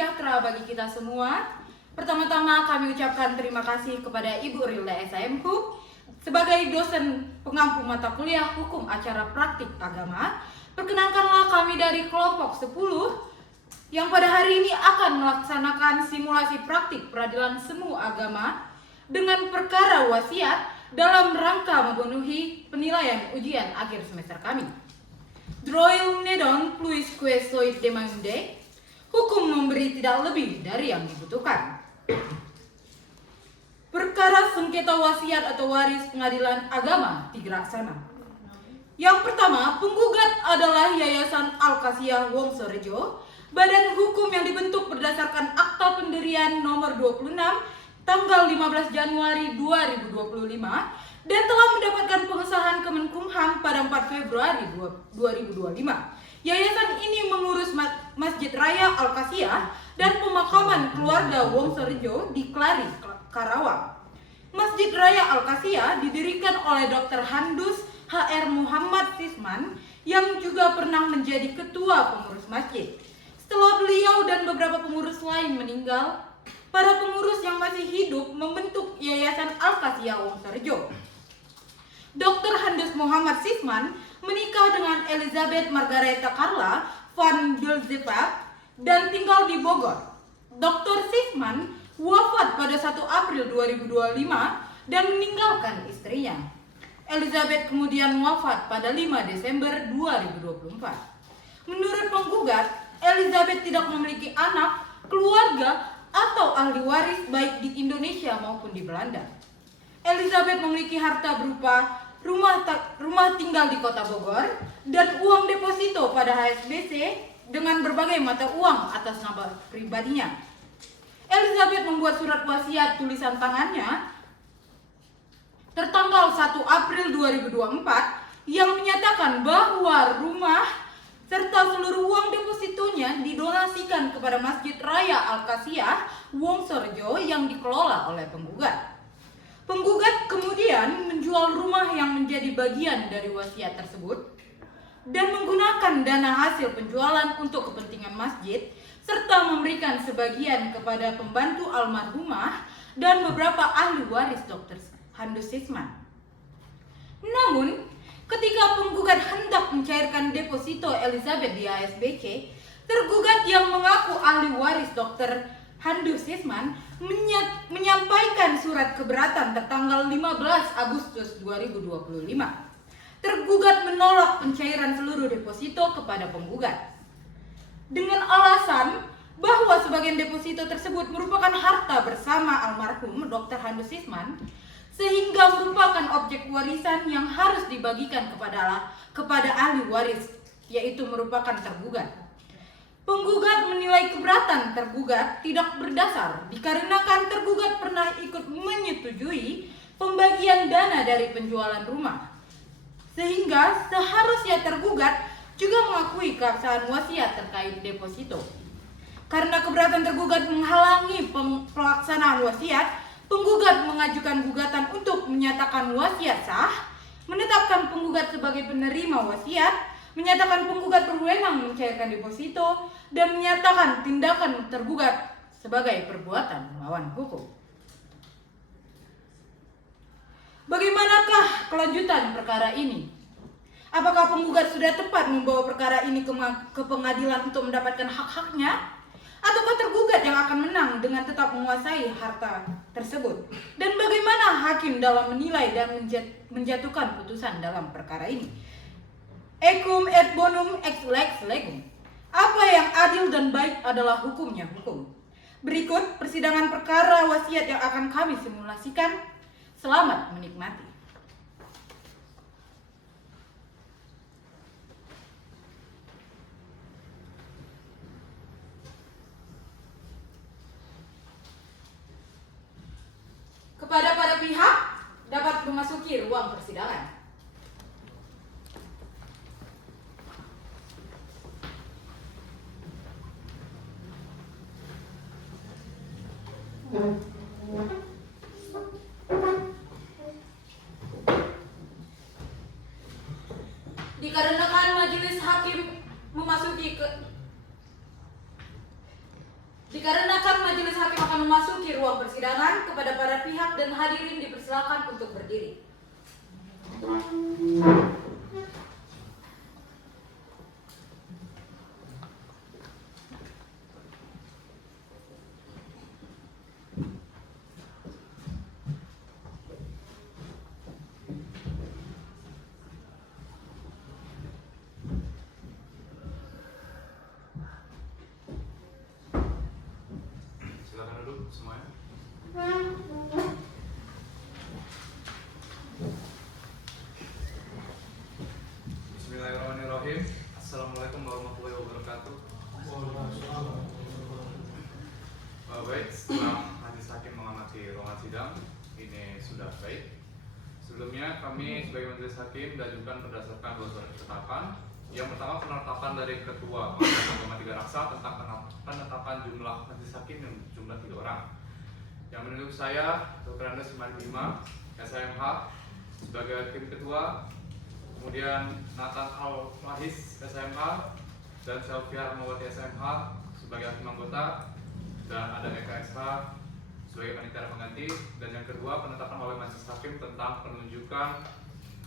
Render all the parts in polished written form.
sejahtera bagi kita semua. Pertama-tama kami ucapkan terima kasih kepada Ibu Rilda SIM Hub sebagai dosen pengampu mata kuliah Hukum Acara Praktik Agama. Perkenankanlah kami dari kelompok 10 yang pada hari ini akan melaksanakan simulasi praktik peradilan semu agama dengan perkara wasiat dalam rangka memenuhi penilaian ujian akhir semester kami. Droil nedon plus kue soit demande, hukum memberi tidak lebih dari yang dibutuhkan. Perkara sengketa wasiat atau waris pengadilan agama Tigraksana. Yang pertama, penggugat adalah Yayasan Al-Kasiyah Wongsorejo, badan hukum yang dibentuk berdasarkan Akta Pendirian nomor 26 tanggal 15 Januari 2025 dan telah mendapatkan pengesahan Kemenkumham pada 4 Februari 2025. Yayasan ini mengurus Masjid Raya Al-Kasiyah dan pemakaman keluarga Wongsorejo di Klari, Karawang. Masjid Raya Al-Kasiyah didirikan oleh Dr. Handus HR Muhammad Sisman yang juga pernah menjadi ketua pengurus masjid. Setelah beliau dan beberapa pengurus lain meninggal, para pengurus yang masih hidup membentuk Yayasan Al-Kasiyah Wongsorejo. Dr. Handus Muhammad Sisman menikah dengan Elizabeth Margareta Carla van Dulzepak dan tinggal di Bogor. Dr. Sisman wafat pada 1 April 2025 dan meninggalkan istrinya. Elizabeth kemudian wafat pada 5 Desember 2024. Menurut penggugat, Elizabeth tidak memiliki anak, keluarga, atau ahli waris baik di Indonesia maupun di Belanda. Elizabeth memiliki harta berupa rumah tinggal di Kota Bogor dan uang deposito pada HSBC dengan berbagai mata uang atas nama pribadinya. Elizabeth membuat surat wasiat tulisan tangannya tertanggal 1 April 2024 yang menyatakan bahwa rumah serta seluruh uang depositonya didonasikan kepada Masjid Raya Al-Kasiyah Wongsorejo yang dikelola oleh penggugat. Penggugat kemudian menjual rumah yang menjadi bagian dari wasiat tersebut dan menggunakan dana hasil penjualan untuk kepentingan masjid serta memberikan sebagian kepada pembantu almarhumah dan beberapa ahli waris Dr. Handus Sisman. Namun, ketika penggugat hendak mencairkan deposito Elizabeth di ASBC, tergugat yang mengaku ahli waris Dr. Handus Sisman menyampaikan surat keberatan tertanggal 15 Agustus 2025. Tergugat menolak pencairan seluruh deposito kepada penggugat dengan alasan bahwa sebagian deposito tersebut merupakan harta bersama almarhum Dr. Handus Sisman sehingga merupakan objek warisan yang harus dibagikan kepada ahli waris, yaitu merupakan tergugat. Penggugat menilai keberatan tergugat tidak berdasar dikarenakan tergugat pernah ikut menyetujui pembagian dana dari penjualan rumah, sehingga seharusnya tergugat juga mengakui keabsahan wasiat terkait deposito. Karena keberatan tergugat menghalangi pelaksanaan wasiat, penggugat mengajukan gugatan untuk menyatakan wasiat sah, menetapkan penggugat sebagai penerima wasiat, menyatakan penggugat berwenang mencairkan deposito, dan menyatakan tindakan tergugat sebagai perbuatan melawan hukum. Bagaimanakah kelanjutan perkara ini? Apakah penggugat sudah tepat membawa perkara ini ke pengadilan untuk mendapatkan hak-haknya? Ataukah tergugat yang akan menang dengan tetap menguasai harta tersebut? Dan bagaimana hakim dalam menilai dan menjatuhkan putusan dalam perkara ini? Ecum et bonum ex lex legum. Apa yang adil dan baik adalah hukumnya hukum. Berikut persidangan perkara wasiat yang akan kami simulasikan. Selamat menikmati. Kepada para pihak dapat memasuki ruang persidangan. Dikarenakan majelis hakim memasuki akan memasuki ruang persidangan. Kepada para pihak dan hadirin dipersilakan untuk berdiri. Silakan duduk semuanya. Bismillahirrahmanirrahim. Assalamualaikum warahmatullahi wabarakatuh. Baik, setelah majelis hakim mengamati ruangan sidang, ini sudah baik. Sebelumnya kami sebagai majelis hakim diajukan berdasarkan dua surat ketetapan. Yang pertama, penetapan dari Ketua Pengadilan Agama Tiga Raksa tentang penetapan jumlah majelis hakim yang jumlah 3 orang. Yang menunjuk saya, Dr. Andes Imadi Bima, SMH, sebagai hakim ketua, kemudian Nathan Al Mahis, SMH, dan Sylvia Rahmawati, SMH, sebagai hakim anggota, dan ada Eka SH sebagai panitia pengganti. Dan yang kedua, penetapan oleh majelis hakim tentang penunjukan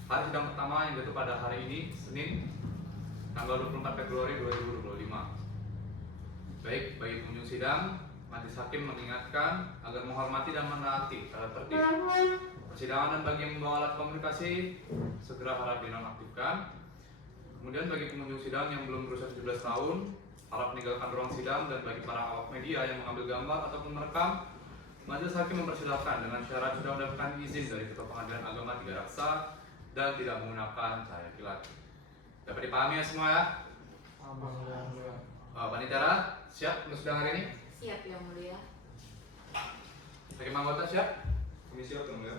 hari sidang pertama yang jatuh pada hari ini, Senin, tanggal 24 Februari 2025. Baik, bagi pengunjung sidang, majelis hakim mengingatkan agar menghormati dan menaati tata tertib persidangan, dan bagi yang membawa alat komunikasi segera harap dinonaktifkan. Kemudian bagi pengunjung sidang yang belum berusia 17 tahun harap meninggalkan ruang sidang, dan bagi para awak media yang mengambil gambar ataupun merekam, majelis hakim mempersilahkan dengan syarat sudah mendapatkan izin dari Ketua Pengadilan Agama Tiga Raksa dan tidak menggunakan cahaya kilat. Dapat dipahami ya semua ya? Panitia siap untuk sidang hari ini? Siap Yang Mulia. Hakim anggota siap? Kami siap Yang Mulia.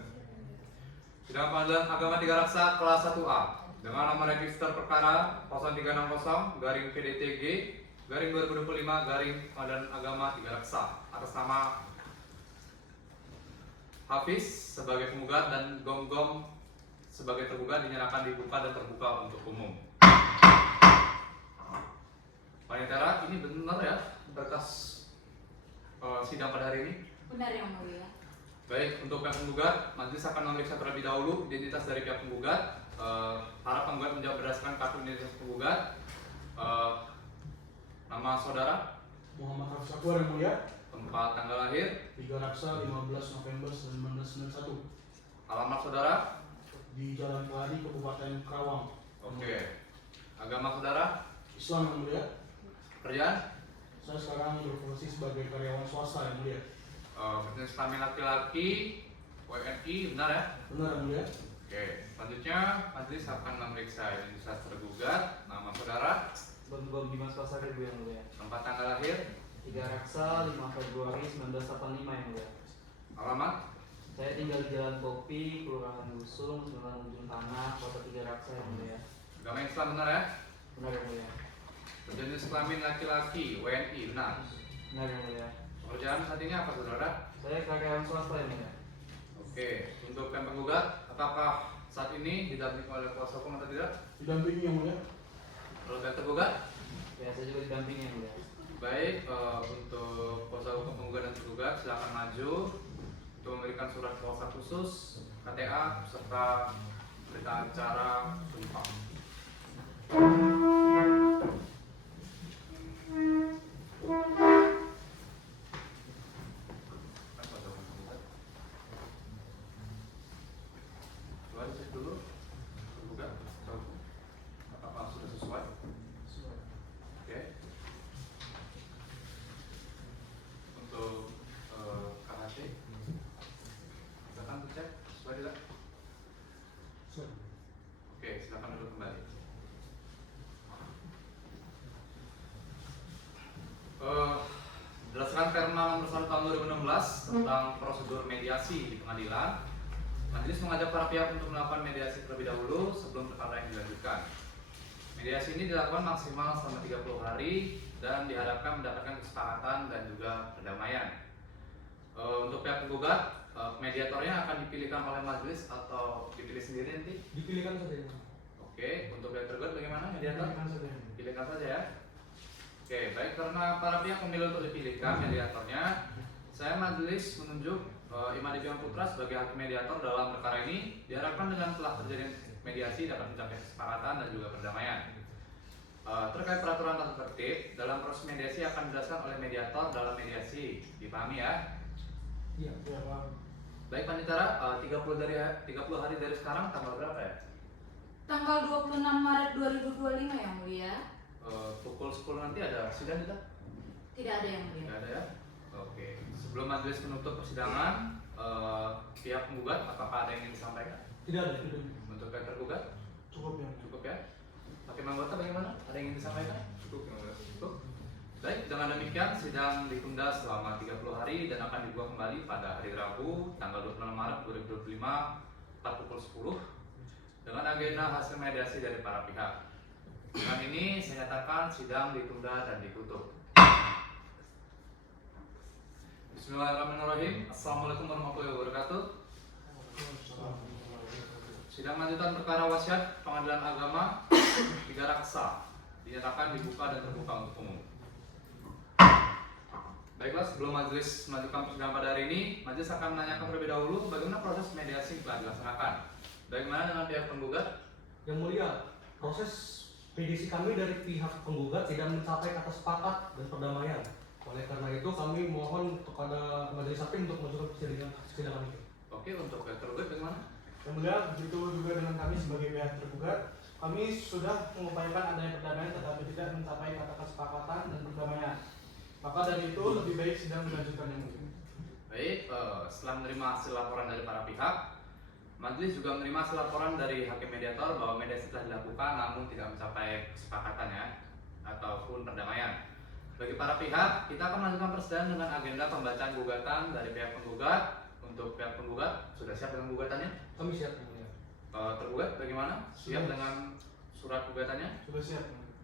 Sidang Pengadilan Agama Tiga Raksa kelas 1A dengan nomor register perkara 0360-PDTG-2025-Pengadilan Agama Tiga Raksa atas nama Hafiz sebagai penggugat dan Gom sebagai tergugat dinyatakan dibuka dan terbuka untuk umum. Panitia, ini benar ya berkas sidang pada hari ini? Benar Yang Mulia. Baik, untuk pihak penggugat, majelis akan memeriksa terlebih dahulu identitas dari pihak penggugat. Para penggugat menjawab berdasarkan kartu identitas penggugat. Nama saudara? Muhammad Hafiz Akbar Yang Mulia. Tempat tanggal lahir? 3 Raksa 15 November 1991. Alamat saudara? Di Jalan Keladi, Kabupaten Karawang. Oke. Agama saudara? Islam Yang Mulia. Pekerjaan? Saya sekarang berprofesi sebagai karyawan swasta Yang Mulia. Jenis kelamin laki-laki, WNI, benar ya? Benar Yang Mulia. Oke, selanjutnya majelis akan memeriksa identitas tergugat. Nama saudara? Gom Dimas Pasar Ibu Yang Mulia. Tempat tanggal lahir? 3 Raksa 5 Februari 1985 Yang Mulia. Alamat? Saya tinggal di Jalan Kopi, Kelurahan Dusung, Sungai Ujung Tanah, Kota 3 Raksa Yang Mulia. Agama Islam, benar ya? Benar Yang Mulia. Jenis kelamin laki-laki, WNI, benar? Benar Yang Mulia. Pekerjaan saat ini apa saudara? Saya karyawan swasta Yang Mulia. Oke, untuk yang penggugat, apakah saat ini didampingi oleh kuasa hukum atau tidak? Didampingi Yang Mulia. Kalau pihak tergugat? Ya, saya juga didampingi Yang Mulia. Baik, untuk kuasa hukum penggugat dan tergugat silakan maju untuk memberikan surat kuasa khusus, KTA, serta berita acara sumpah. Coba dicek dulu, tergugat, apakah sudah sesuai? Oke. Untuk KHT, silakan dicek sesuai tidak? Oke, silakan duduk kembali. Berdasarkan Perma nomor 1 tahun 2016 tentang prosedur mediasi di pengadilan, majelis mengajak para pihak untuk melakukan mediasi terlebih dahulu sebelum perkara yang dilanjutkan. Mediasi ini dilakukan maksimal selama 30 hari dan diharapkan mendapatkan kesepakatan dan juga perdamaian. Untuk pihak penggugat, mediatornya akan dipilihkan oleh majelis atau dipilih sendiri nanti? Dipilihkan saja. Oke, untuk pihak tergugat bagaimana mediator? Dipilihkan saja. Pilihkan saja ya. Oke, baik, karena para pihak memilih untuk dipilihkan mediatornya, Saya majelis menunjuk Imadi Pion Putra sebagai hakim mediator dalam perkara ini. Diharapkan dengan telah terjadi mediasi dapat mencapai kesepakatan dan juga perdamaian. Terkait peraturan tata tertib dalam proses mediasi akan dijelaskan oleh mediator dalam mediasi. Dipahami ya? Iya, Pak. Baik Panitera, 30 hari dari sekarang tanggal berapa ya? Tanggal 26 Maret 2025 yang mulia. Pukul 10 nanti ada sidang kita? Tidak ada yang mulia. Tidak ada ya? Oke. Sebelum majelis menutup persidangan, pihak penggugat apakah ada yang ingin disampaikan? Tidak ada, tidak. Untuk pihak tergugat? Cukup ya. Cukup ya? Hakim anggota bagaimana? Ada yang ingin disampaikan? Cukup yang mulia. Cukup. Baik, dengan demikian sidang ditunda selama 30 hari dan akan dibuka kembali pada hari Rabu tanggal 26 Maret 2025 tepat pukul 10 dengan agenda hasil mediasi dari para pihak. Dengan ini saya nyatakan sidang ditunda dan ditutup. Bismillahirrahmanirrahim. Assalamualaikum warahmatullahi wabarakatuh. Sidang lanjutan perkara wasiat Pengadilan Agama 3 Raksa dinyatakan dibuka dan terbuka untuk umum. Baiklah, sebelum majelis melanjutkan persidangan pada hari ini, majelis akan menanyakan terlebih dahulu bagaimana proses mediasi telah dilaksanakan. Bagaimana dengan pihak penggugat? Yang mulia, proses mediasi kami dari pihak penggugat tidak mencapai kata sepakat dan perdamaian. Oleh karena itu kami mohon kepada majelis hakim untuk mengajukan persidangan itu. Oke, untuk pihak tergugat bagaimana? Yang mulia, begitu juga dengan kami sebagai pihak tergugat, kami sudah mengupayakan adanya perdamaian tetapi tidak mencapai kata kesepakatan dan perdamaian. Maka dari itu lebih baik sidang dilanjutkan yang mulia. Baik, setelah menerima hasil laporan dari para pihak, majelis juga menerima hasil laporan dari hakim mediator bahwa mediasi telah dilakukan namun tidak mencapai kesepakatan ya ataupun perdamaian. Bagi para pihak, kita akan melanjutkan persidangan dengan agenda pembacaan gugatan dari pihak penggugat. Untuk pihak penggugat, sudah siap dengan gugatannya? Kami siap yang mulia. Tergugat bagaimana? Siap dengan surat gugatannya? Sudah siap. Yang mulia.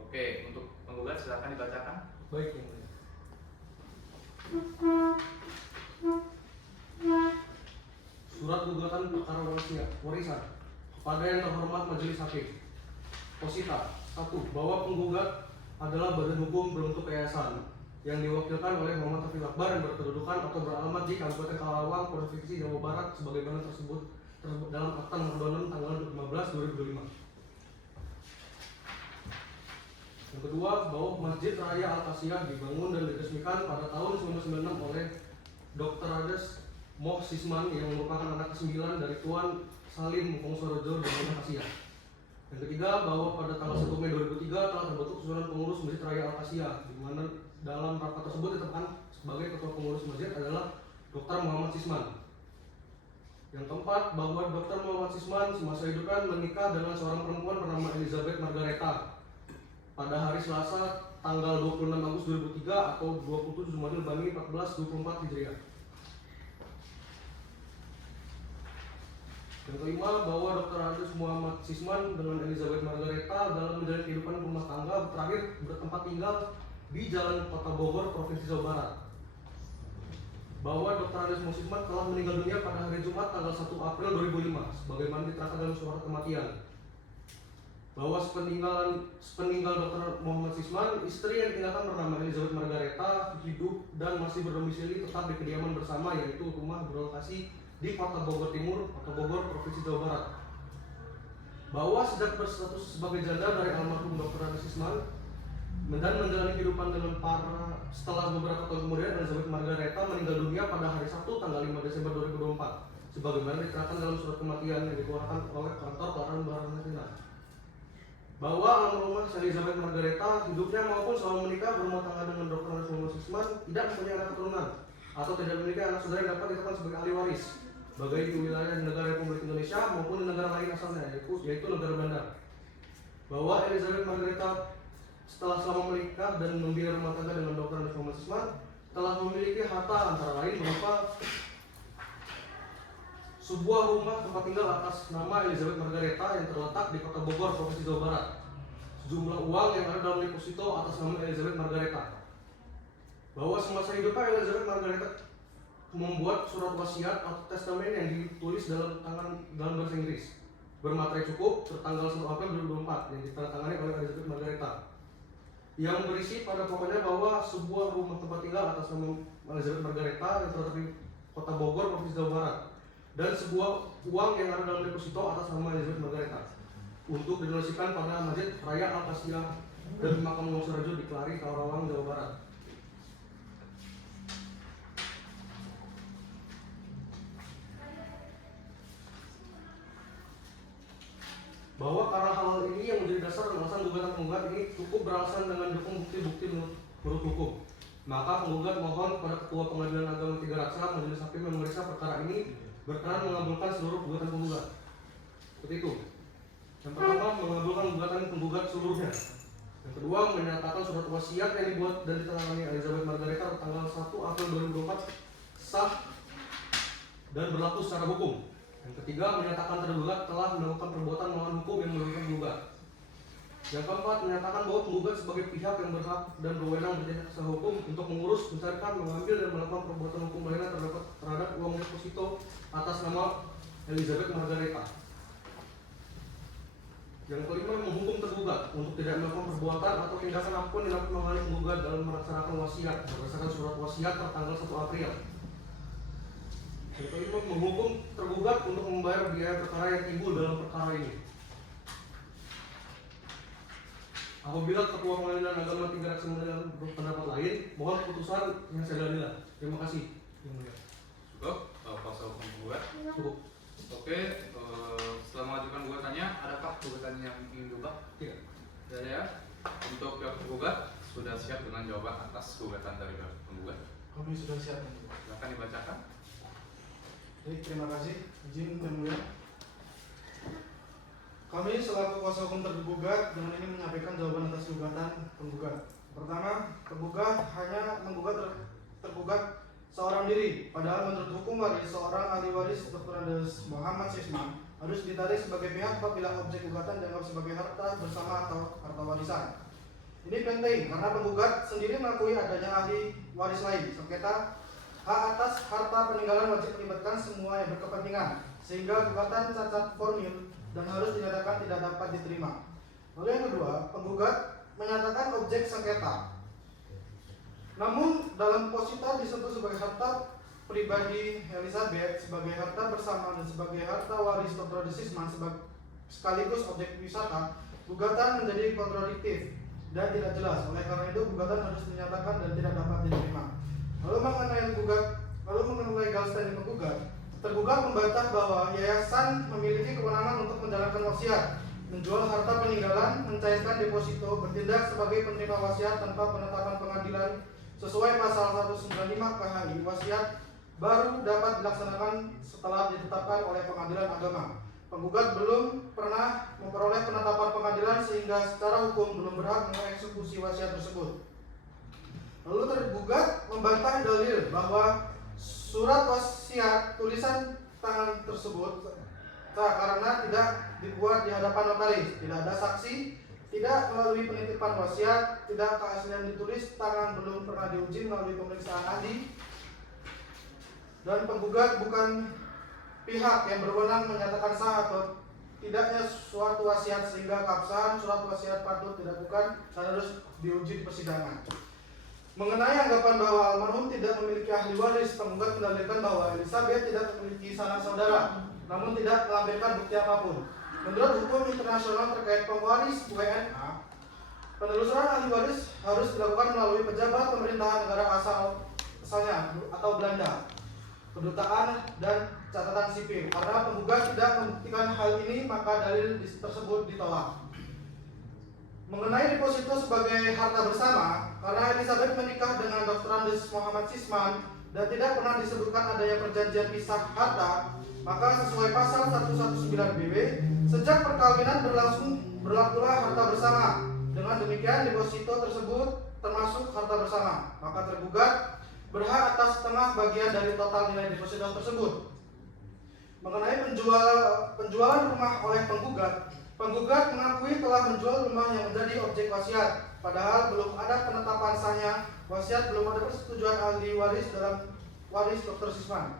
Oke, untuk penggugat silakan dibacakan. Baik yang mulia. Surat gugatan perkara warisan kepada yang terhormat majelis hakim. Posita 1. Bahwa penggugat adalah badan hukum berbentuk yayasan yang diwakilkan oleh Muhammad Taufik Akbar yang berkedudukan atau beralamat di Kabupaten Karawang, Provinsi Jawa Barat sebagaimana tersebut dalam Akta Nomor 26 tanggal 15/2025. Yang kedua, bahwa Masjid Raya Al-Kasiyah dibangun dan diresmikan pada tahun 1996 oleh Dr. Ades Moh Sisman yang merupakan anak ke-9 dari Tuan Salim Wongsorojo dan Al-Kasiyah. Yang ketiga, bahwa pada tanggal 1 Mei 2003 telah terbentuk susunan pengurus Masjid Raya Al-Kasiyah, di mana dalam rapat tersebut ditetapkan sebagai ketua pengurus masjid adalah Dr. Muhammad Sisman. Yang keempat, bahwa Dr. Muhammad Sisman semasa hidupnya menikah dengan seorang perempuan bernama Elizabeth Margareta pada hari Selasa tanggal 26 Agustus 2003 atau 27 Jumadil Bani 1424 Hijriah. Yang kelima, bahwa Dr. Ades Muhammad Sisman dengan Elizabeth Margareta dalam menjalani kehidupan rumah tangga terakhir bertempat tinggal di Jalan Kota Bogor, Provinsi Jawa Barat. Bahwa Dr. Ades Muhammad Sisman telah meninggal dunia pada hari Jumat tanggal 1 April 2005 sebagaimana diterangkan dalam surat kematian. Bahwa sepeninggal Dr. Muhammad Sisman, istri yang ditinggalkan bernama Elizabeth Margareta hidup dan masih berdomisili tetap di kediaman bersama, yaitu rumah berlokasi di Kota Bogor Timur, Kota Bogor, Provinsi Jawa Barat. Bahwa sejak berstatus sebagai janda dari almarhum Dr. Ades Sisman dan menjalani kehidupan dengan setelah beberapa tahun kemudian Elizabeth Margareta meninggal dunia pada hari Sabtu tanggal 5 Desember 2024 sebagaimana diterangkan dalam surat kematian yang dikeluarkan oleh kantor pelayanan barang nasional. Bahwa almarhumah Elizabeth Margareta hidupnya maupun selama menikah berumah tangga dengan Dr. Ades Muhammad Sisman tidak mempunyai anak keturunan atau tidak memiliki anak saudara yang dapat ditetapkan sebagai ahli waris baik di wilayah negara Republik Indonesia maupun di negara lain asalnya, yaitu negara Belanda. Bahwa Elizabeth Margareta setelah selama menikah dan membina rumah tangga dengan Dr. Ades Muhammad Sisman telah memiliki harta antara lain berupa sebuah rumah tempat tinggal atas nama Elizabeth Margareta yang terletak di Kota Bogor, Provinsi Jawa Barat. Sejumlah uang yang ada dalam deposito atas nama Elizabeth Margareta. Bahwa semasa hidupnya Elizabeth Margareta membuat surat wasiat atau testamen yang ditulis dalam bahasa Inggris bermaterai cukup tertanggal 1 April 2024 yang ditandatangani oleh Elizabeth Margareta. yang berisi pada pokoknya bahwa sebuah rumah tempat tinggal atas nama Elizabeth Margareta yang terletak di Kota Bogor, Provinsi Jawa Barat, dan sebuah uang yang ada dalam deposito atas nama Elizabeth Margareta untuk didonasikan pada Masjid Raya Al-Qasiyah dan Makam Wong Sorejo di Kelari, Karawang, Jawa Barat. Bahwa karena hal ini yang menjadi dasar dan alasan gugatan penggugat ini cukup beralasan dengan dukung bukti-bukti menurut hukum, maka penggugat mohon kepada Ketua Pengadilan Agama Tiga Raksa Majelis Hakim yang memeriksa perkara ini berkenan mengabulkan seluruh gugatan penggugat. Seperti itu. Yang pertama, mengabulkan gugatan penggugat seluruhnya. Yang kedua, menyatakan surat wasiat yang dibuat dan ditandatangani Elizabeth Margareta tanggal 1 April 2024 sah dan berlaku secara hukum. Yang ketiga, menyatakan tergugat telah melakukan perbuatan melawan hukum yang merugikan penggugat. Yang keempat, menyatakan bahwa penggugat sebagai pihak yang berhak dan berwenang bertindak secara hukum untuk mengurus, mencarikan, mengambil, dan melakukan perbuatan hukum lainnya terhadap uang deposito atas nama Elizabeth Margareta. Yang kelima, menghukum tergugat untuk tidak melakukan perbuatan atau tindakan apapun yang dapat menghalangi penggugat dalam melaksanakan wasiat berdasarkan surat wasiat tertanggal 1 April. Yang kelima, menghukum tergugat untuk membayar biaya perkara yang timbul dalam perkara ini. Apabila Ketua Pengadilan Agama Tiga Raksa berpendapat lain, mohon putusan yang saya dalilkan. Terima kasih. Yang mulia. Cukup kuasa hukum penggugat. Cukup. Oke, setelah mengajukan gugatannya, adakah gugatan yang ingin diubah? Tidak. Tidak ada ya. Untuk pihak penggugat sudah siap dengan jawaban atas gugatan dari pihak penggugat. Kami sudah siap. Silakan dibacakan. Baik, terima kasih. Izin yang mulia. Kami selaku kuasa hukum tergugat dengan ini menyampaikan jawaban atas gugatan penggugat. Pertama, tergugat hanya menggugat tergugat seorang diri, padahal menurut hukum waris seorang ahli waris Dr. Andes Muhammad Sisman harus ditarik sebagai pihak apabila objek gugatan dianggap sebagai harta bersama atau harta warisan. Ini penting karena penggugat sendiri mengakui adanya ahli waris lain. Sengketa hak atas harta peninggalan wajib melibatkan semua yang berkepentingan, sehingga gugatan cacat formil dan harus dinyatakan tidak dapat diterima. Lalu yang kedua, penggugat menyatakan objek sengketa. Namun dalam posita disebut sebagai harta pribadi Elizabeth, sebagai harta bersama, dan sebagai harta waris Dr. Sisman sekaligus objek wisata, gugatan menjadi kontradiktif dan tidak jelas. Oleh karena itu gugatan harus dinyatakan dan tidak dapat diterima. Lalu mengenai legal standing penggugat, tergugat membantah bahwa yayasan memiliki kewenangan untuk menjalankan wasiat, menjual harta peninggalan, mencairkan deposito, bertindak sebagai penerima wasiat tanpa penetapan pengadilan sesuai pasal 195 KHI. Wasiat baru dapat dilaksanakan setelah ditetapkan oleh pengadilan agama. Penggugat belum pernah memperoleh penetapan pengadilan sehingga secara hukum belum berhak mengeksekusi wasiat tersebut. Lalu tergugat membantah dalil bahwa surat wasiat tulisan tangan tersebut karena tidak dibuat di hadapan notaris, tidak ada saksi, tidak melalui penitipan wasiat, tidak keaslian ditulis tangan belum pernah diuji melalui pemeriksaan ahli, dan penggugat bukan pihak yang berwenang menyatakan sah atau tidaknya suatu wasiat, sehingga keabsahan surat wasiat patut dilakukan dan harus diuji di persidangan. Mengenai anggapan bahwa almarhum tidak memiliki ahli waris, penggugat mendalilkan bahwa Elizabeth tidak memiliki sanak saudara, namun tidak melampirkan bukti apapun. Menurut hukum internasional terkait pewaris WNA, penelusuran ahli waris harus dilakukan melalui pejabat pemerintahan negara asalnya atau Belanda, kedutaan, dan catatan sipil. Karena penggugat tidak membuktikan hal ini, maka dalil tersebut ditolak. Mengenai deposito sebagai harta bersama, karena Elizabeth menikah dengan Dr. Andes Muhammad Sisman dan tidak pernah disebutkan adanya perjanjian pisah harta, maka sesuai pasal 119 BW, sejak perkawinan berlakulah harta bersama. Dengan demikian deposito tersebut termasuk harta bersama, maka tergugat berhak atas setengah bagian dari total nilai deposito tersebut. Mengenai penjualan rumah oleh penggugat mengakui telah menjual rumah yang menjadi objek wasiat, padahal belum ada penetapan sahnya wasiat, belum ada persetujuan ahli waris dalam waris Dr. Sisman.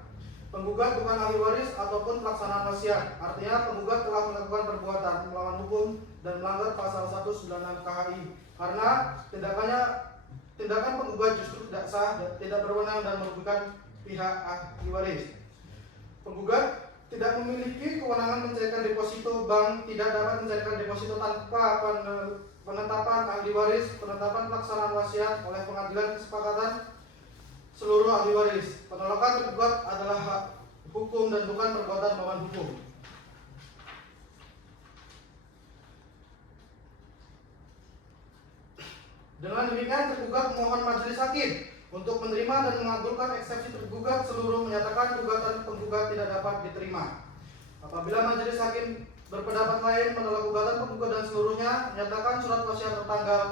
Penggugat bukan ahli waris ataupun pelaksanaan wasiat, artinya penggugat telah melakukan perbuatan melawan hukum dan melanggar pasal 196 KHI karena tindakan penggugat justru tidak sah, tidak berwenang dan merugikan pihak ahli waris. Penggugat tidak memiliki kewenangan mencairkan deposito bank, tidak dapat mencairkan deposito tanpa penetapan ahli waris, penetapan pelaksanaan wasiat oleh pengadilan kesepakatan seluruh ahli waris. Penolakan tergugat adalah hak hukum dan bukan perbuatan melawan hukum. Dengan demikian tergugat memohon majelis hakim untuk menerima dan mengabulkan eksepsi tergugat seluruh, menyatakan gugatan penggugat tidak dapat diterima. Apabila majelis hakim berpendapat lain menolak gugatan penggugat dan seluruhnya, menyatakan surat wasiat tertanggal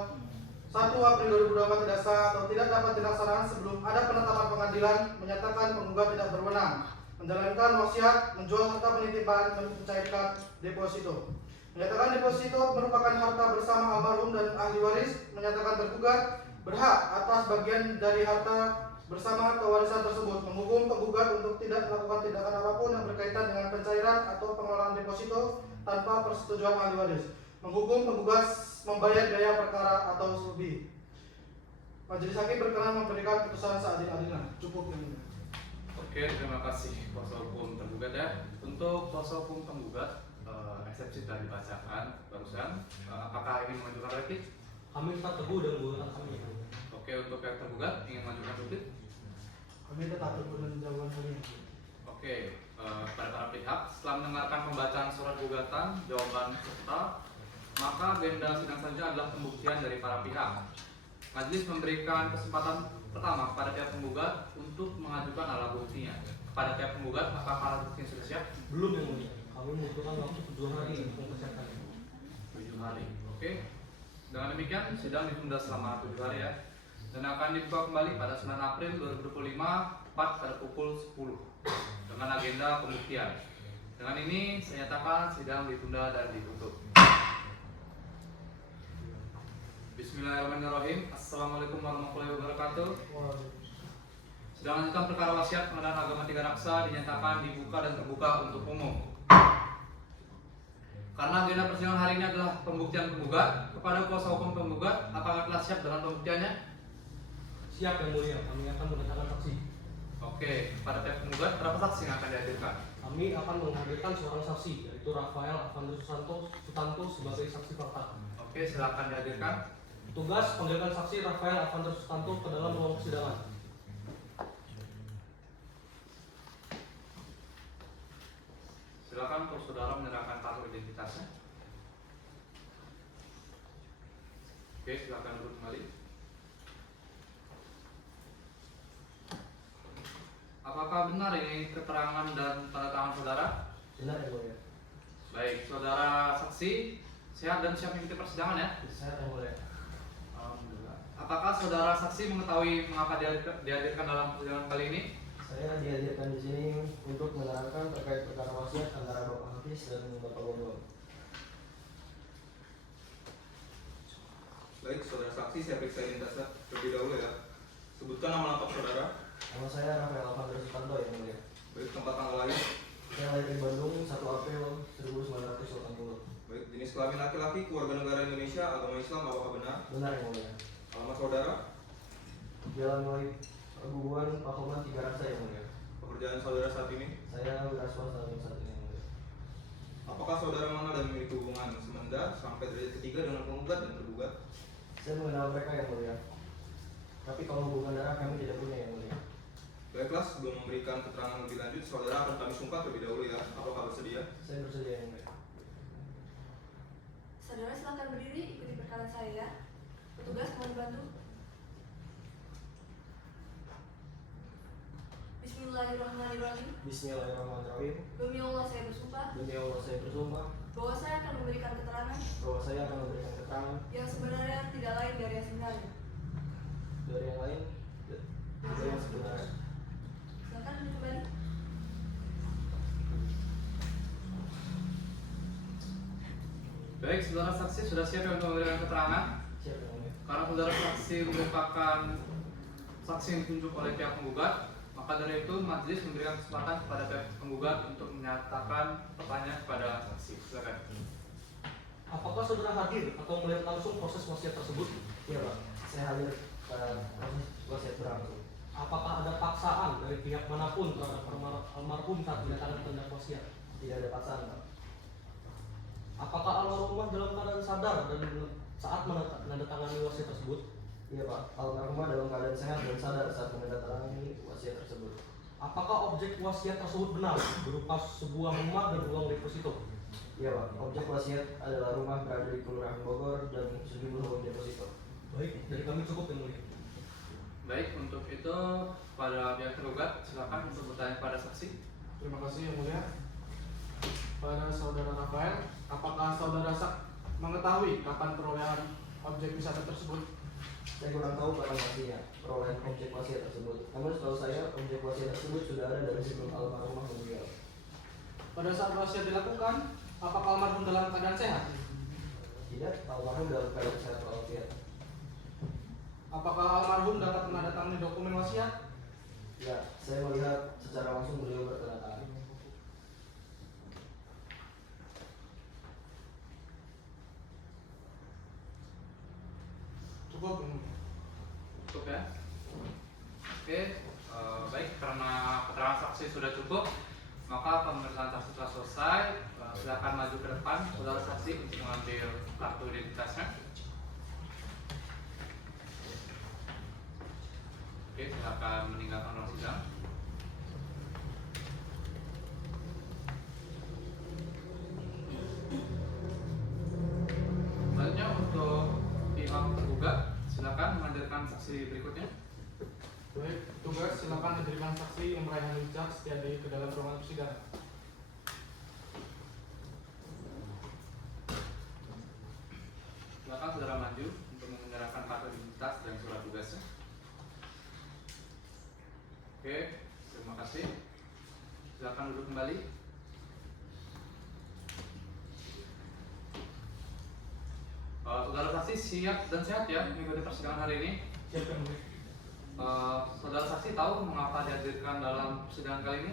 1 April 2024 tidak sah atau tidak dapat dilaksanakan sebelum ada penetapan pengadilan, menyatakan penggugat tidak berwenang menjalankan wasiat, menjual harta penitipan, mencairkan deposito. Menyatakan deposito merupakan harta bersama almarhum dan ahli waris, menyatakan tergugat berhak atas bagian dari harta bersama atau warisan tersebut, menghukum penggugat untuk tidak melakukan tindakan apapun yang berkaitan dengan pencairan atau pengelolaan deposito tanpa persetujuan ahli waris, menghukum penggugat membayar biaya perkara atau selebih. Majelis hakim berkenan memberikan putusan seadil-adilnya. Cukup yang ini. Oke, terima kasih kuasa hukum tergugat ya. Untuk kuasa hukum penggugat, eksepsi telah dibacakan barusan. Apakah ingin mengajukan replik? Kami tetap teguh dengan gugatan kami. Oke, untuk yang tergugat ingin mengajukan replik? Kami tetap teguh dengan jawaban kami. Oke, pada para pihak, setelah mendengarkan pembacaan surat gugatan, jawaban serta, maka agenda sidang selanjutnya adalah pembuktian dari para pihak. Majelis memberikan kesempatan pertama kepada pihak penggugat untuk mengajukan alat buktinya. Kepada pihak penggugat, apakah alat buktinya sudah siap? Belum yang mulia. Kami membutuhkan waktu 7 hari untuk mempersiapkan. 7 hari. Oke. Dengan demikian, sidang ditunda selama 7 hari ya. Dan akan dibuka kembali pada 9 April 2025 tepat pada pukul 10 dengan agenda pembuktian. Dengan ini saya nyatakan sidang ditunda dan ditutup. Bismillahirrahmanirrahim. Assalamualaikum warahmatullahi wabarakatuh. Sidang lanjutan perkara wasiat Pengadilan Agama Tiga Raksa dinyatakan dibuka dan terbuka untuk umum. Karena agenda persidangan hari ini adalah pembuktian penggugat, kepada kuasa hukum penggugat, apakah telah siap dengan pembuktiannya? Siap yang mulia, kami akan mendatangkan saksi. Oke, pada pihak penggugat berapa saksi yang akan dihadirkan? Kami akan menghadirkan seorang saksi, yaitu Rafael Alfandro Sutanto sebagai saksi fakta. Oke, silakan dihadirkan. Tugas panggilkan saksi Rafael Alfandro Sutanto ke dalam ruang persidangan. Silakan untuk saudara menyerahkan kartu identitasnya. Oke, silakan duduk kembali. Apakah benar ini keterangan dan tanda tangan saudara? Benar yang mulia. Baik, saudara saksi sehat dan siap mengikuti persidangan ya? Sehat yang mulia. Alhamdulillah. Apakah saudara saksi mengetahui mengapa dihadirkan dalam persidangan kali ini? Saya dihadirkan di sini untuk menerangkan terkait perkara wasiat antara Bapak Hafiz dan Bapak Bogor. Baik, saudara saksi, saya periksa identitasnya terlebih dahulu ya. Sebutkan nama lengkap saudara. Nama saya Rafael Alfandro Sutanto yang mulia. Baik, tempat tanggal lahir. Saya lahir di Bandung 1 April 1980. Baik, jenis kelamin laki-laki, keluarga negara Indonesia, agama Islam, apakah benar? Benar yang mulia. Alamat saudara, Jalan Wali Pergubuan Pakuman Tiga Raksa yang mulia. pekerjaan saudara saat ini. Saya wira swasta untuk saat ini yang mulia. Apakah saudara mengenal dan memiliki hubungan semenda sampai derajat ketiga dengan penggugat dan tergugat? Saya mengenal mereka yang mulia. Tapi kalau hubungan darah kami tidak punya yang mulia. Baiklah, sebelum memberikan keterangan lebih lanjut, saudara akan kami sumpah terlebih dahulu ya. Apakah bersedia? Saya bersedia yang mulia. Saudara silakan berdiri, ikuti perkataan saya ya. Petugas mohon bantu. Bismillahirrahmanirrahim. Bismillahirrahmanirrahim. Demi Allah saya bersumpah Demi Allah saya bersumpah bahwa saya akan memberikan keterangan bahwa saya akan memberikan keterangan yang sebenarnya tidak lain dari yang sebenarnya. dari yang lain dari yang sebenarnya. Silakan duduk kembali. Baik, saudara saksi sudah siap ya untuk memberikan keterangan? Siap yang mulia. Karena saudara saksi merupakan saksi yang ditunjuk oleh pihak penggugat, maka dari itu majelis memberikan kesempatan kepada pihak penggugat untuk menyatakan pertanyaan kepada saksi. Silakan. Apakah saudara hadir atau melihat langsung proses wasiat tersebut? Iya Pak, saya hadir pada proses wasiat berlangsung. Apakah ada paksaan dari pihak manapun terhadap almarhum saat menyatakan tanda wasiat? Tidak ada paksaan Pak. Apakah almarhumah dalam keadaan sadar dan saat menandatangani wasiat tersebut? Iya Pak, almarhumah dalam keadaan sehat dan sadar saat menandatangani wasiat tersebut. Apakah objek wasiat tersebut benar berupa sebuah rumah dan uang deposito? Iya Pak, objek wasiat adalah rumah berada di Kelurahan Bogor dan sejumlah uang deposito. Baik, dari kami cukup yang mulia. Baik, untuk itu pada pihak tergugat silakan untuk bertanya pada saksi. Terima kasih yang mulia. Pada saudara Rafael, apakah saudara mengetahui kapan perolehan objek wisata tersebut? Saya kurang tahu kapan pastinya perolehan objek wasiat tersebut. Namun setahu saya objek wasiat tersebut sudah ada dari sebelum almarhumah meninggal. Pada saat wasiat dilakukan, apakah almarhum dalam keadaan sehat? Tidak, almarhum dalam keadaan sehat walafiat. Apakah almarhum dapat menandatangani dokumen wasiat? Ya, saya melihat secara langsung beliau bertanda tangan. Cukup yang mulia. Cukup ya. Oke, baik, karena keterangan saksi sudah cukup, maka pemeriksaan saksi telah selesai. Silakan maju ke depan, saudara saksi, untuk mengambil kartu identitasnya. Oke, silakan meninggalkan ruang sidang. Selanjutnya untuk pihak tergugat, silakan menghadirkan saksi berikutnya. Baik, tugas silakan hadirkan saksi yang meraih Richard Setiadi ke dalam ruangan persidangan. Silakan saudara maju untuk menyerahkan kartu identitas dan surat tugasnya. Oke, terima kasih. Silakan duduk kembali. Saudara saksi siap dan sehat ya mengikuti persidangan hari ini. Siapa yang mulia? Saudara saksi tahu mengapa dihadirkan dalam persidangan kali ini?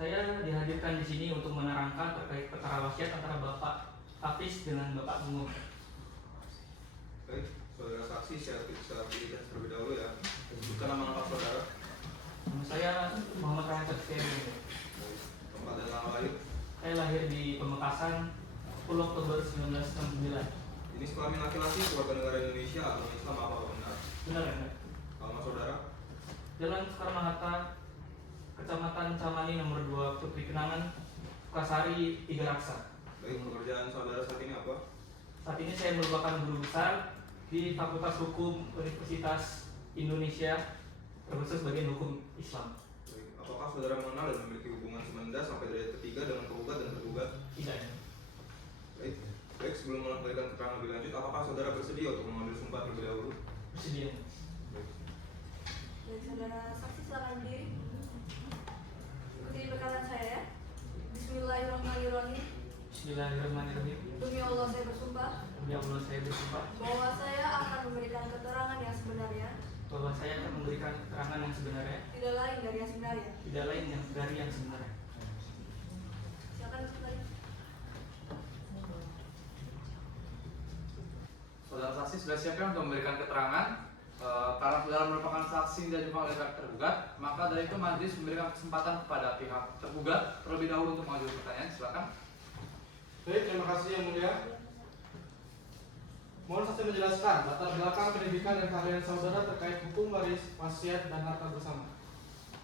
Saya dihadirkan di sini untuk menerangkan terkait perkara wasiat antara Bapak Hafiz dengan Bapak Mungun. Baik, saudara saksi saya pilihkan terlebih dahulu ya. Sebutkan nama lengkap saudara. Nama saya Muhammad Rahmat Setiadi. Baik, tempat dan tanggal lahir. Saya lahir di Pamekasan 10 Oktober 1969. Jenis kelamin laki-laki, keluarga negara Indonesia, agama Islam, apa benar? Benar ya? Benar. Alamat saudara. Jalan Soekarno-Hatta, Kecamatan Camani nomor 2, Putri Kenangan, Sukasari, 3 Raksa. Baik, pekerjaan saudara saat ini apa? Saat ini saya merupakan guru besar di Fakultas Hukum Universitas Indonesia, terkhusus bagian hukum Islam. Baik, apakah saudara mengenal dan memiliki hubungan semenda sampai derajat ketiga dengan penggugat dan tergugat? Tidak ya? Baik, baik, sebelum memberikan keterangan lebih lanjut, apakah saudara bersedia untuk mengambil sumpah terlebih dahulu? Bersedia. Baik. Dari saudara saksi silakan berdiri. Ikuti perkataan saya ya. Bismillahirrahmanirrahim. Bismillahirrahmanirrahim. Demi Allah saya bersumpah Ya Allah, saya bersumpah bahwa saya akan memberikan keterangan yang sebenarnya, bahwa saya akan memberikan keterangan yang sebenarnya, tidak lain dari yang sebenarnya. tidak lain yang dari yang sebenarnya. Silakan kembali. Saudara saksi sudah siap ya untuk memberikan keterangan. Karena saudara merupakan saksi dan juga oleh pihak tergugat, maka dari itu majelis memberikan kesempatan kepada pihak tergugat terlebih dahulu untuk mengajukan pertanyaan. Silakan. Baik, terima kasih yang mulia. Mohon saksi menjelaskan latar belakang pendidikan dan keahlian saudara terkait hukum waris, wasiat, dan harta bersama.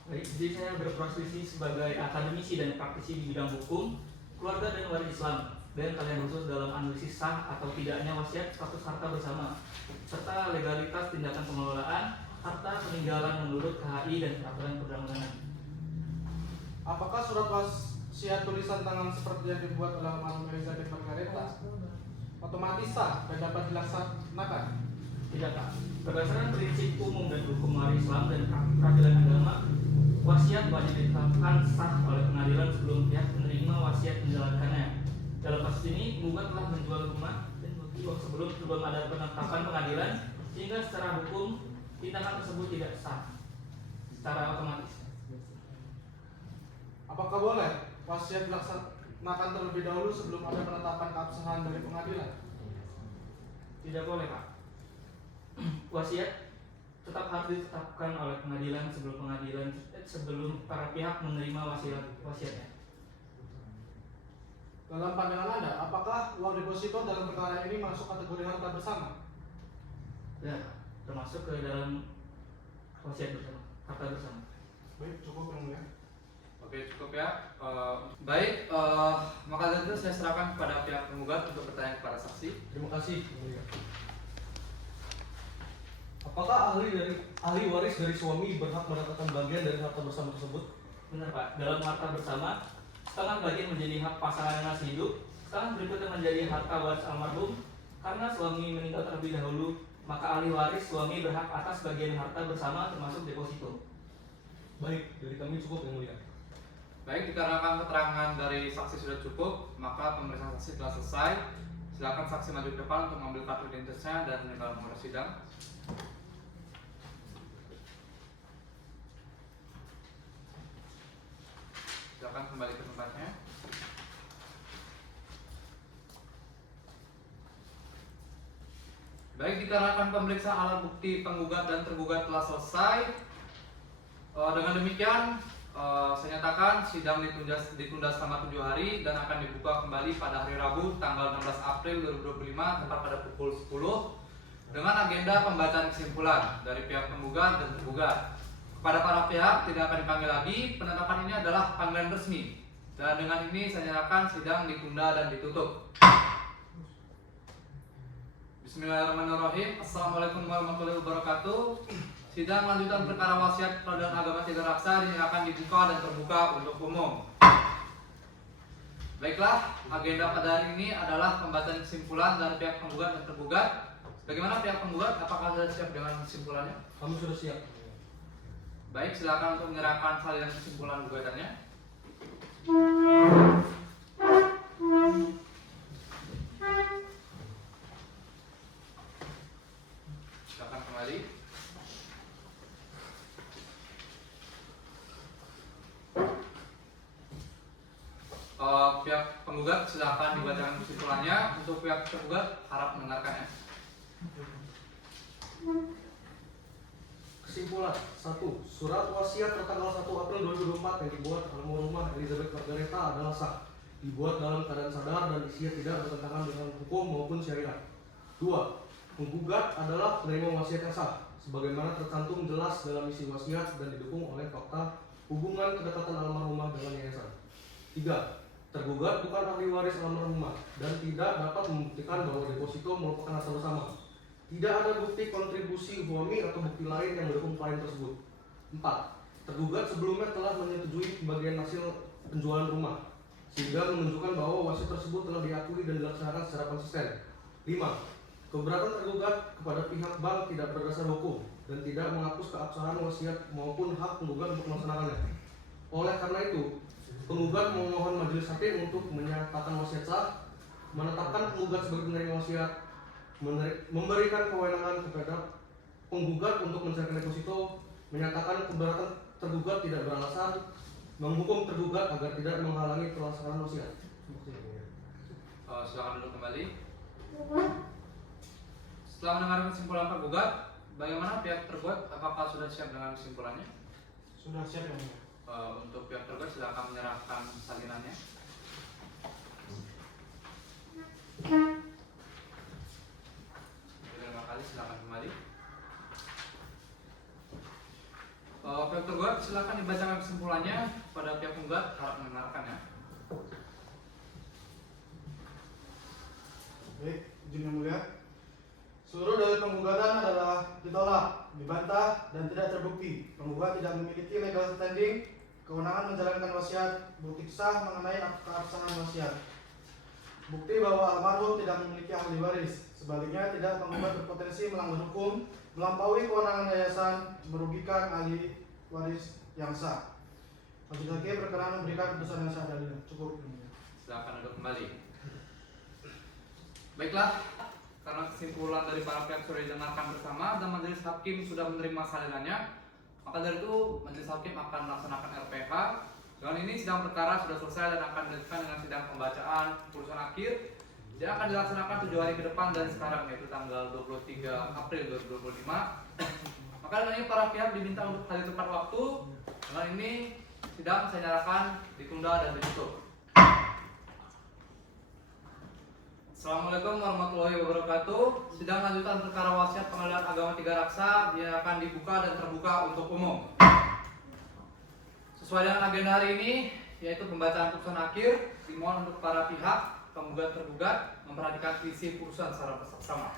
Baik, jadi saya berprofesi sebagai akademisi dan praktisi di bidang hukum, keluarga dan waris Islam, dan kalian khusus dalam analisis sah atau tidaknya wasiat status harta bersama, serta legalitas tindakan pengelolaan harta peninggalan menurut KHI dan peraturan perundang-undangan. Apakah surat wasiat tulisan tangan seperti yang dibuat oleh almarhum Elizabeth Margareta otomatis sah dan dapat dilaksanakan? Tidak, Pak. Berdasarkan prinsip umum dan hukum waris Islam dan peradilan agama, wasiat wajib ditetapkan sah oleh pengadilan sebelum pihak penerima wasiat menjalankannya. Dalam kasus ini, penggugat telah menjual rumah dan bagi uang sebelum ada penetapan pengadilan, sehingga secara hukum tindakan tersebut tidak sah secara otomatis. Apakah boleh wasiat dilaksanakan terlebih dahulu sebelum ada penetapan keabsahan dari pengadilan? Tidak boleh, Pak. Wasiat tetap harus ditetapkan oleh pengadilan sebelum para pihak menerima wasiatnya. Dalam pandangan Anda, apakah uang deposito dalam perkara ini masuk kategori harta bersama? Ya, termasuk ke dalam wasiat bersama, harta bersama. Baik, cukup yang mulia. Oke, cukup ya. Maka dari itu saya serahkan kepada pihak penggugat untuk bertanya kepada saksi. Terima kasih. Yang Mulia. Apakah ahli waris dari suami berhak mendapatkan bagian dari harta bersama tersebut? Benar, Pak. Dalam harta bersama, setengah bagian menjadi hak pasangan yang masih hidup, setengah berikutnya menjadi harta waris almarhum. Karena suami meninggal terlebih dahulu, maka ahli waris suami berhak atas bagian harta bersama termasuk deposito. Baik, dari kami cukup yang mulia. Baik, dikarenakan keterangan dari saksi sudah cukup, maka pemeriksaan saksi telah selesai. Silakan saksi maju ke depan untuk mengambil kartu identitasnya dan meninggal nomor sidang. Silakan kembali ke tempatnya. Baik, dikarenakan pemeriksaan alat bukti penggugat dan tergugat telah selesai, dengan demikian saya nyatakan sidang ditunda selama 7 hari dan akan dibuka kembali pada hari Rabu tanggal 16 April 2025 tepat pada pukul 10 dengan agenda pembacaan kesimpulan dari pihak penggugat dan tergugat. Kepada para pihak tidak akan dipanggil lagi. Penetapan ini adalah panggilan resmi. Dan dengan ini saya nyatakan sidang ditunda dan ditutup. Bismillahirrahmanirrahim. Assalamualaikum warahmatullahi wabarakatuh. Sidang lanjutan perkara wasiat peradilan agama Tiga Raksa akan dibuka dan terbuka untuk umum. Baiklah, agenda pada hari ini adalah pembacaan kesimpulan dari pihak penggugat dan tergugat. Bagaimana pihak penggugat? Apakah sudah siap dengan kesimpulannya? Kami sudah siap. Baik, silakan untuk menyerahkan salinan kesimpulan gugatannya. Silakan kembali. Pihak penggugat silakan dibacakan kesimpulannya. Untuk pihak tergugat harap mendengarkannya. Kesimpulan 1. Surat wasiat tertanggal 1 April 2024 yang dibuat almarhumah Elizabeth Margareta adalah sah, dibuat dalam keadaan sadar dan isinya tidak bertentangan dengan hukum maupun syariat. 2. Penggugat adalah penerima wasiat yang sah, sebagaimana tercantum jelas dalam isi wasiat dan didukung oleh fakta hubungan kedekatan almarhumah dengan yayasan. 3. Tergugat bukan ahli waris almarhumah dan tidak dapat membuktikan bahwa deposito merupakan harta bersama. Tidak ada bukti kontribusi suami atau bukti lain yang mendukung klaim tersebut. 4. Tergugat sebelumnya telah menyetujui pembagian hasil penjualan rumah, sehingga menunjukkan bahwa wasiat tersebut telah diakui dan dilaksanakan secara konsisten. 5. Keberatan tergugat kepada pihak bank tidak berdasar hukum dan tidak menghapus keabsahan wasiat maupun hak penggugat untuk melaksanakannya. Oleh karena itu, penggugat memohon majelis hakim untuk menyatakan wasiat sah, menetapkan penggugat sebagai penerima wasiat, memberikan kewenangan kepada penggugat untuk mencairkan deposito, menyatakan keberatan tergugat tidak beralasan, menghukum tergugat agar tidak menghalangi pelaksanaan wasiat. Silakan duduk kembali. Setelah mendengar kesimpulan tergugat, bagaimana pihak tergugat? Apakah sudah siap dengan kesimpulannya? Sudah siap yang mulia. Untuk pihak tergugat silakan menyerahkan salinannya. Terima kasih, silakan kembali. Pihak tergugat silakan dibacakan kesimpulannya pada pihak penggugat, harap mendengarkannya. Baik, izin yang mulia. Seluruh dalil penggugatan adalah ditolak, dibantah, dan tidak terbukti. Penggugat tidak memiliki legal standing, kewenangan menjalankan wasiat, bukti sah mengenai keabsahan wasiat, bukti bahwa almarhum tidak memiliki ahli waris. Sebaliknya, tidak penggugat berpotensi melanggar hukum, melampaui kewenangan yayasan, merugikan ahli waris yang sah. Majelis hakim berkenan memberikan putusan yang sah dalil. Cukup. Silakan duduk kembali. Baiklah, karena kesimpulan dari para pihak sudah didengarkan bersama dan majelis hakim sudah menerima salinannya, maka dari itu majelis hakim akan melaksanakan RPH Dengan ini sidang perkara sudah selesai dan akan dilanjutkan dengan sidang pembacaan putusan akhir yang akan dilaksanakan 7 hari ke depan dari sekarang, yaitu tanggal 23 April 2025. Maka dengan ini para pihak diminta untuk hadir tepat waktu. Dengan ini sidang saya nyatakan ditunda dan ditutup. Assalamualaikum warahmatullahi wabarakatuh. Sidang lanjutan perkara wasiat Pengadilan Agama Tiga Raksa akan dibuka dan terbuka untuk umum. Sesuai dengan agenda hari ini, yaitu pembacaan putusan akhir, dimohon untuk para pihak penggugat tergugat memperhatikan isi putusan secara bersama.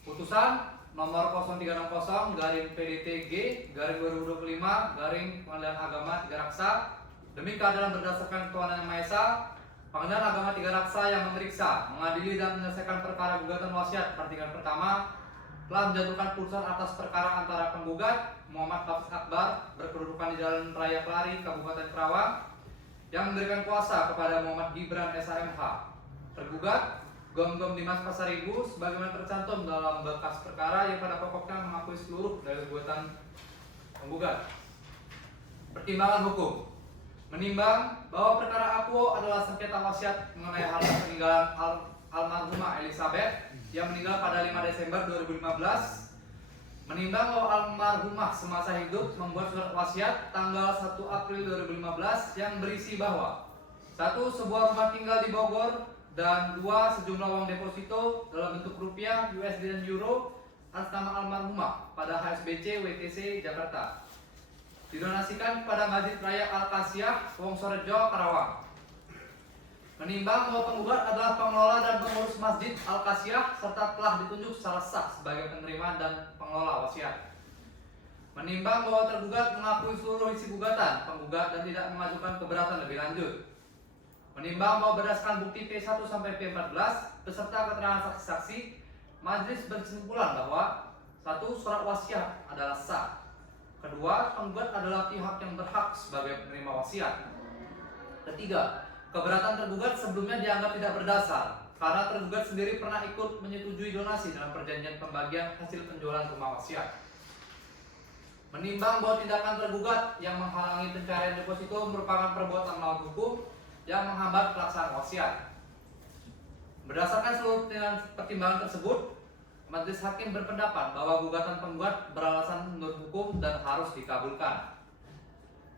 Putusan nomor 0360 garing PDTG garing 2025 garing Pengadilan Agama Tiga Raksa demi keadilan berdasarkan kewenangan Yang Maha Esa, Pengadilan Agama Tiga Raksa yang memeriksa, mengadili dan menyelesaikan perkara gugatan wasiat pertingkat pertama telah menjatuhkan putusan atas perkara antara penggugat Muhammad Hafiz Akbar berkedudukan di Jalan Raya Kelari, Kabupaten Karawang yang memberikan kuasa kepada Muhammad Gibran SHMH, tergugat Gom Dimas Pasaribu sebagaimana tercantum dalam berkas perkara yang pada pokoknya mengakui seluruh dari perbuatan penggugat. Pertimbangan hukum menimbang bahwa perkara akuo adalah sengketa wasiat mengenai harta peninggalan almarhumah Elizabeth yang meninggal pada 5 Desember 2015. Menimbang bahwa almarhumah semasa hidup membuat surat wasiat tanggal 1 April 2015 yang berisi bahwa 1. Sebuah rumah tinggal di Bogor, dan 2. Sejumlah uang deposito dalam bentuk rupiah, USD dan euro atas nama almarhumah pada HSBC WTC Jakarta didonasikan kepada Masjid Raya Al-Kasiyah, Wongsorejo, Karawang. Menimbang bahwa penggugat adalah pengelola dan pengurus Masjid Al-Kasiyah serta telah ditunjuk secara sah sebagai penerima dan pengelola wasiat. Menimbang bahwa tergugat mengakui seluruh isi gugatan penggugat dan tidak mengajukan keberatan lebih lanjut. Menimbang bahwa berdasarkan bukti P1 sampai P14 beserta keterangan saksi-saksi, majelis berkesimpulan bahwa 1. Surat wasiat adalah sah. 2. Penggugat adalah pihak yang berhak sebagai penerima wasiat. 3. Keberatan tergugat sebelumnya dianggap tidak berdasar karena tergugat sendiri pernah ikut menyetujui donasi dalam perjanjian pembagian hasil penjualan rumah wasiat. Menimbang bahwa tindakan tergugat yang menghalangi pencarian deposito merupakan perbuatan melawan hukum yang menghambat pelaksanaan wasiat. Berdasarkan seluruh pertimbangan tersebut, majelis hakim berpendapat bahwa gugatan penggugat beralasan menurut hukum dan harus dikabulkan.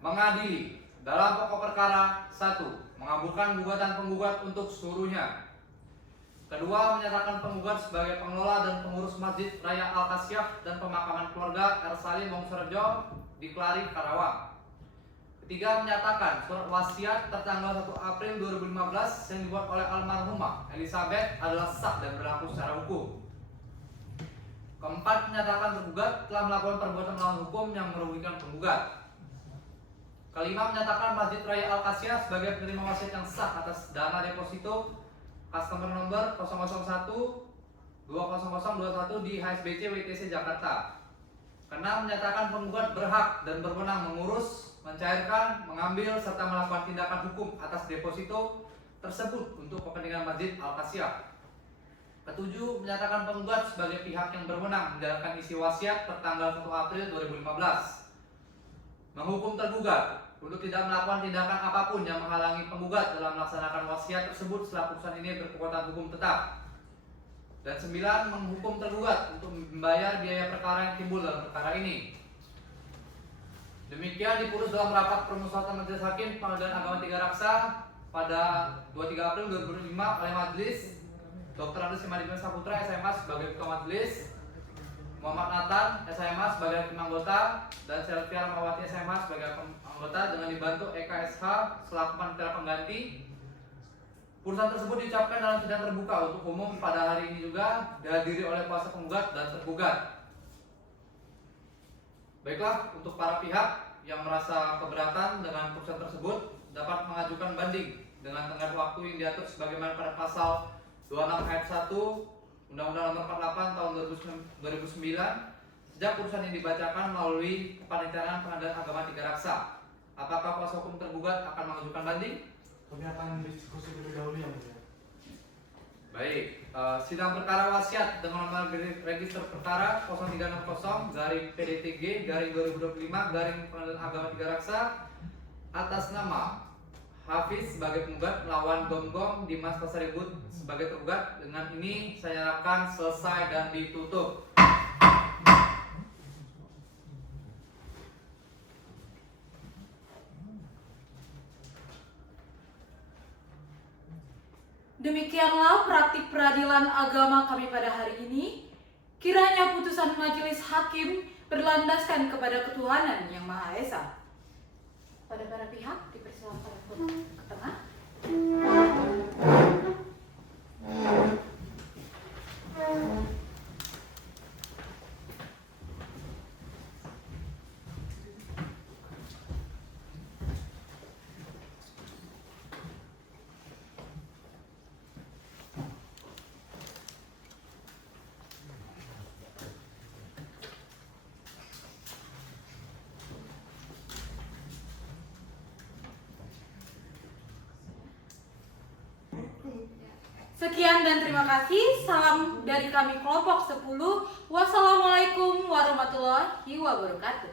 Mengadili dalam pokok perkara 1. Mengabulkan gugatan penggugat untuk seluruhnya. 2. Menyatakan penggugat sebagai pengelola dan pengurus Masjid Raya Al-Kasiyah dan pemakaman keluarga R. Salim Wongsorejo di Kelari, Karawang. 3. Menyatakan surat wasiat tertanggal 1 April 2015 yang dibuat oleh almarhumah Elizabeth adalah sah dan berlaku secara hukum. 4. Menyatakan tergugat telah melakukan perbuatan melawan hukum yang merugikan penggugat. 5. Menyatakan Masjid Raya Al-Kasiyah sebagai penerima wasiat yang sah atas dana deposito customer nomor 001-20021 di HSBC WTC Jakarta. 6. Menyatakan penggugat berhak dan berwenang mengurus, mencairkan, mengambil, serta melakukan tindakan hukum atas deposito tersebut untuk kepentingan Masjid Al-Kasiyah. 7. Menyatakan penggugat sebagai pihak yang berwenang menjalankan isi wasiat tertanggal 1 April 2015. Menghukum tergugat untuk tidak melakukan tindakan apapun yang menghalangi penggugat dalam melaksanakan wasiat tersebut setelah putusan ini berkekuatan hukum tetap. Dan 9. Menghukum tergugat untuk membayar biaya perkara yang timbul dalam perkara ini. Demikian diputus dalam rapat permusyawaratan majelis hakim Pengadilan Agama Tiga Raksa pada 23 April 2005 oleh majelis Dr. Andes Simadikun Saputra SMH sebagai ketua majelis, Muhammad Nathan SMH sebagai hakim anggota, dan Selvia Ramawati SMH sebagai anggota dengan dibantu EKSH selaku panitia pengganti. Putusan tersebut diucapkan dalam sidang terbuka untuk umum pada hari ini juga dihadiri oleh kuasa penggugat dan tergugat. Baiklah, untuk para pihak yang merasa keberatan dengan putusan tersebut dapat mengajukan banding dengan tenggat waktu yang diatur sebagaimana pada pasal 26 ayat 1 Undang-Undang Nomor 48 Tahun 2009 sejak putusan yang dibacakan melalui kepanitiaan Pengadilan Agama Tiga Raksa. Apakah kuasa hukum tergugat akan mengajukan banding? Kami akan diskusi terlebih dahulu yang mulia. Baik, sidang perkara wasiat dengan nomor register perkara 0360-PDTG-2025-Pengadilan Agama Tiga Raksa atas nama Hafiz sebagai penggugat melawan Gonggong Dimas Pasaribut sebagai tergugat. Dengan ini saya nyatakan selesai dan ditutup. Demikianlah praktik peradilan agama kami pada hari ini. Kiranya putusan majelis hakim berlandaskan kepada ketuhanan yang Maha Esa. Pada para pihak dipersilakan untuk ke tengah. Sekian dan terima kasih. Salam dari kami kelompok 10. Wassalamualaikum warahmatullahi wabarakatuh.